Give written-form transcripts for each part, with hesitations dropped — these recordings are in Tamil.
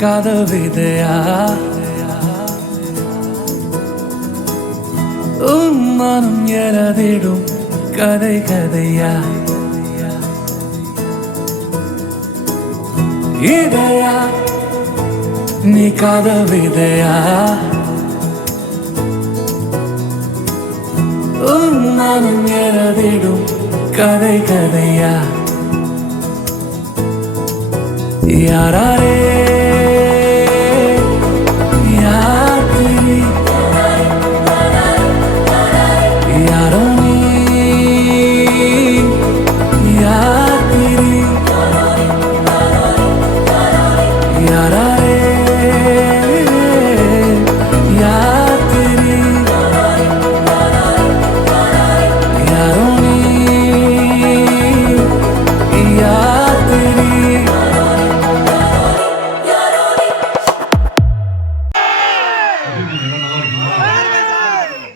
காதல் விதையா உன் மனம் எழுதிடும் கதை கதையா இதயா நீ காதல் விதையா உன் மனம் எழுதிடும் கதை கதையா யாரே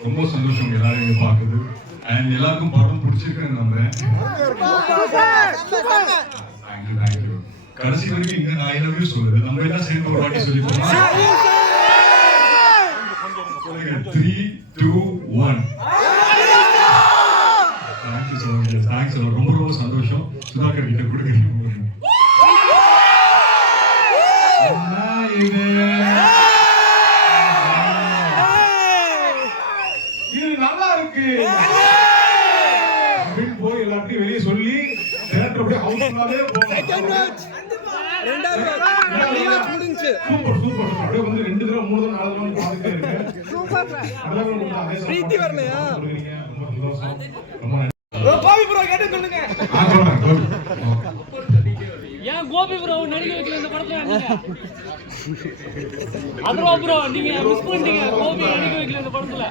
ரொம்ப சந்தோஷம் எல்லாரையும் பார்க்குது அண்ட் எல்லாருக்கும் படம் பிடிச்சிருக்குன்னு நம்புறேன். தேங்க்யூ. கடைசி வரைக்கும் இங்க நான் எல்லாமே சொல்லுது நம்ம எல்லாம் சேர்ந்து ஒரு வாட்டி சொல்லி போனா 3, 2, 1 தேங்க்யூ ஸோ மச். தேங்க்ஸ் ரொம்ப ரொம்ப சந்தோஷம். சுதாகர் கிட்ட கொடுக்குறீங்க. நல்லா இருக்கு அப்படின்னு போய் எல்லாத்தையும் வெளியே சொல்லி தியேட்டர் அப்படியே ஹவுஸ்ஃபுல்லாவே போகும். சூப்பர் அப்படியே வந்து 2 தடவை 3 தடவை 4 தடவை பார்த்துட்டே இருக்கேன். சூப்பர் பிரீத்தி வரலையா? ரொம்ப சந்தோஷம். ரொம்ப கோபி ப்ரோ கேட்டு சொல்லுங்க. ஏன் கோபி ப்ரோ நடிக்க வைக்கல இந்த படத்துல? அதுவா ப்ரோ நீங்க மிஸ் பண்ணிட்டீங்க. கோபி நடிக்க வைக்கல இந்த படத்துல.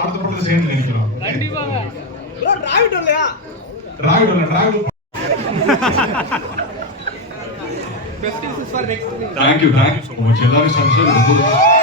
அடுத்த படத்துல சேர்ந்து நடிக்கலாம் கண்டிப்பாங்க. ப்ரோ டிராவிட் இல்லையா? Dravid best is for next. Thank you so much. எல்லாரும் சந்தோஷம்.